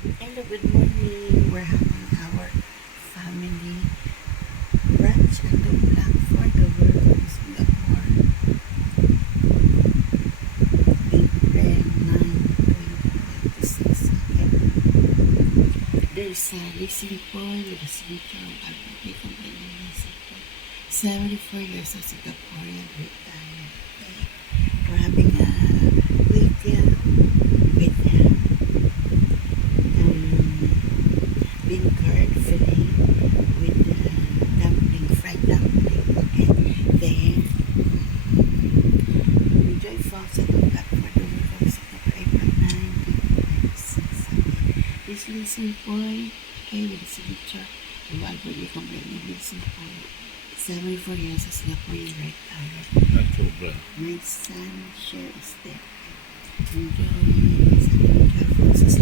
Hello, good morning. We're having our family brunch at the Blackford, the world of Singapore. April 9, 2026. There's a racing pole with a signature of Albert Lee complaining racing pole. 74 years of Singaporean retired. Okay. We're having a weekend with bean curd filling with dumpling, fried dumpling. Okay. Then, enjoy Fawcett of Blackford, the work of Singapore, April 9, 2026. Okay. This racing point, okay, with the signature of Albert Lee complaining racing point. 74 years of Singaporean retired. October. My son share is there. Enjoy. Enjoy Fawcett's